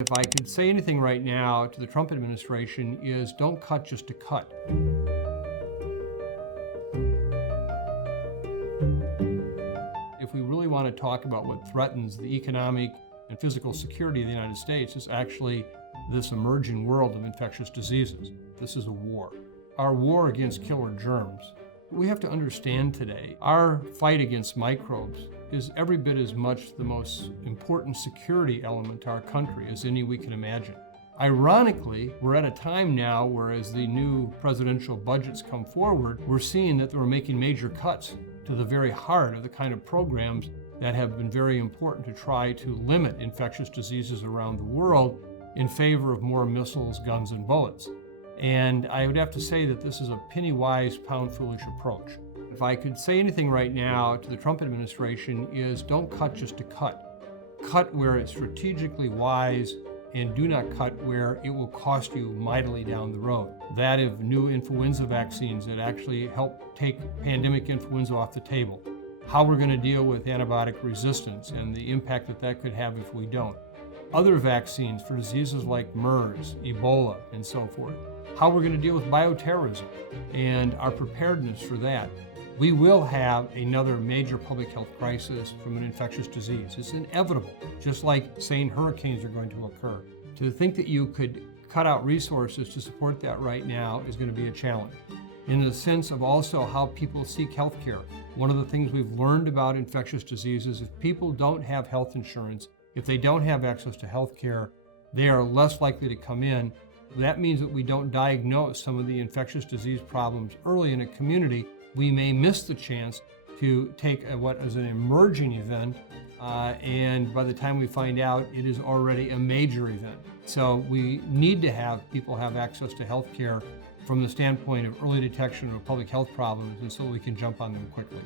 If I could say anything right now to the Trump administration is don't cut just to cut. If we really want to talk about what threatens the economic and physical security of the United States, is actually this emerging world of infectious diseases. This is a war. Our war against killer germs. We have to understand today, our fight against microbes is every bit as much the most important security element to our country as any we can imagine. Ironically, we're at a time now where as the new presidential budgets come forward, we're seeing that we're making major cuts to the very heart of the kind of programs that have been very important to try to limit infectious diseases around the world in favor of more missiles, guns, and bullets. And I would have to say that this is a penny-wise, pound-foolish approach. If I could say anything right now to the Trump administration is don't cut just to cut. Cut where it's strategically wise, and do not cut where it will cost you mightily down the road. That of new influenza vaccines that actually help take pandemic influenza off the table. How we're going to deal with antibiotic resistance and the impact that that could have if we don't. Other vaccines for diseases like MERS, Ebola, and so forth. How we're going to deal with bioterrorism and our preparedness for that. We will have another major public health crisis from an infectious disease. It's inevitable, just like saying hurricanes are going to occur. To think that you could cut out resources to support that right now is going to be a challenge. In the sense of also how people seek health care. One of the things we've learned about infectious diseases, if people don't have health insurance, if they don't have access to health care, they are less likely to come in. That means that we don't diagnose some of the infectious disease problems early in a community. We may miss the chance to take what is an emerging event, and by the time we find out, it is already a major event. So we need to have people have access to health care from the standpoint of early detection of public health problems, and so we can jump on them quickly.